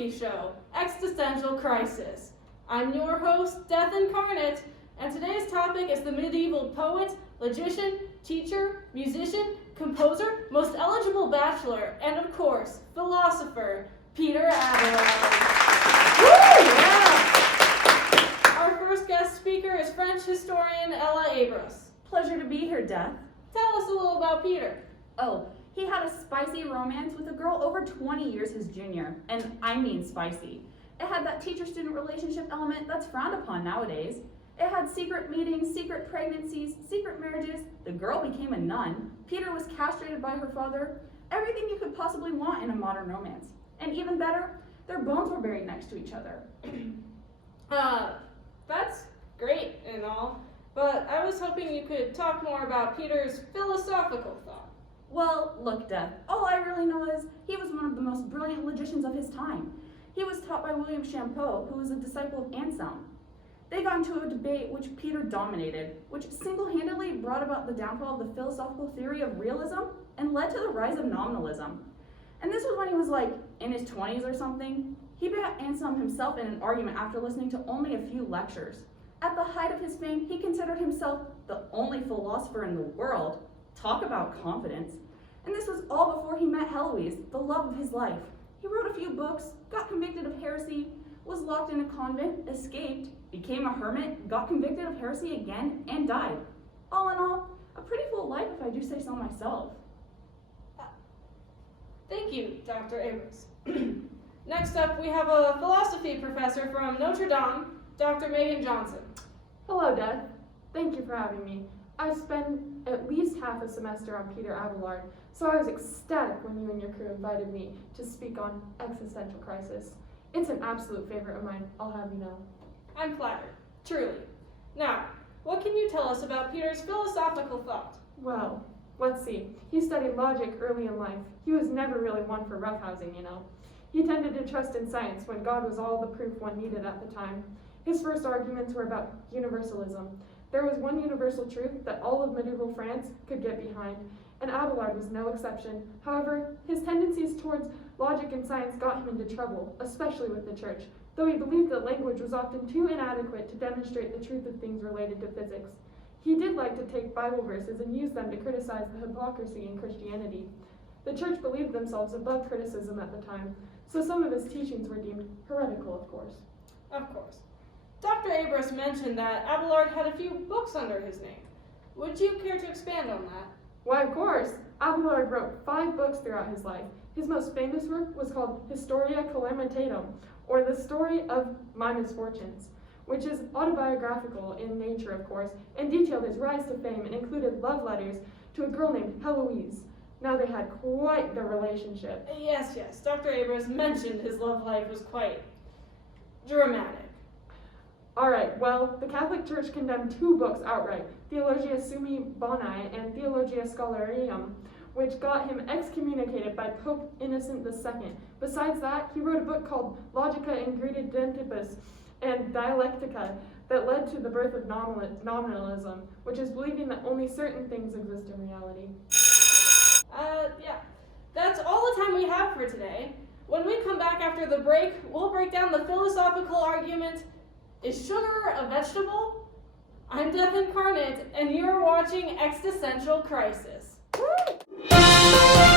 philosophy show, Existential Crisis. I'm your host, Death Incarnate, and today's topic is the medieval poet, logician, teacher, musician, composer, most eligible bachelor, and of course, philosopher, Peter Abelard. Woo! Yeah. Our first guest speaker is French historian Ella Abras. Pleasure to be here, Death. Tell us a little about Peter. Oh, he had a spicy romance with a girl over 20 years his junior, and I mean spicy. It had that teacher-student relationship element that's frowned upon nowadays. It had secret meetings, secret pregnancies, secret marriages. The girl became a nun. Peter was castrated by her father. Everything you could possibly want in a modern romance. And even better, their bones were buried next to each other. That's great and all, but I was hoping you could talk more about Peter's philosophical thought. Well, look, Death, all I really know is he was one of the most brilliant logicians of his time. He was taught by William Champeau, who was a disciple of Anselm. They got into a debate which Peter dominated, which single-handedly brought about the downfall of the philosophical theory of realism and led to the rise of nominalism. And this was when he was like in his 20s or something. He beat Anselm himself in an argument after listening to only a few lectures. At the height of his fame, he considered himself the only philosopher in the world. Talk about confidence. And this was all before he met Heloise, the love of his life. He wrote a few books, got convicted of heresy, was locked in a convent, escaped, became a hermit, got convicted of heresy again, and died. All in all, a pretty full life if I do say so myself. Thank you, Dr. Abras. Next up, we have a philosophy professor from Notre Dame, Dr. Megan Johnson. Hello, Death. Thank you for having me. I spent at least half a semester on Peter Abelard, so I was ecstatic when you and your crew invited me to speak on existential crisis. It's an absolute favorite of mine, I'll have you know. I'm flattered, truly. Now, what can you tell us about Peter's philosophical thought? Well, let's see. He studied logic early in life. He was never really one for roughhousing, you know. He tended to trust in science when God was all the proof one needed at the time. His first arguments were about universalism. There was one universal truth that all of medieval France could get behind, and Abelard was no exception. However, his tendencies towards logic and science got him into trouble, especially with the church, though he believed that language was often too inadequate to demonstrate the truth of things related to physics. He did like to take Bible verses and use them to criticize the hypocrisy in Christianity. The church believed themselves above criticism at the time, so some of his teachings were deemed heretical, of course. Of course. Dr. Abras mentioned that Abelard had a few books under his name. Would you care to expand on that? Why, of course. Abelard wrote 5 books throughout his life. His most famous work was called Historia Calamitatum, or The Story of My Misfortunes, which is autobiographical in nature, of course, and detailed his rise to fame and included love letters to a girl named Heloise. Now they had quite the relationship. Yes. Dr. Abras mentioned his love life was quite dramatic. Alright, well, the Catholic Church condemned 2 books outright, Theologia Summi Bonae and Theologia Scholarium, which got him excommunicated by Pope Innocent II. Besides that, he wrote a book called Logica Ingredentibus and Dialectica that led to the birth of nominalism, which is believing that only certain things exist in reality. That's all the time we have for today. When we come back after the break, we'll break down the philosophical argument, is sugar a vegetable? I'm Death Incarnate, and you're watching Existential Crisis. Woo!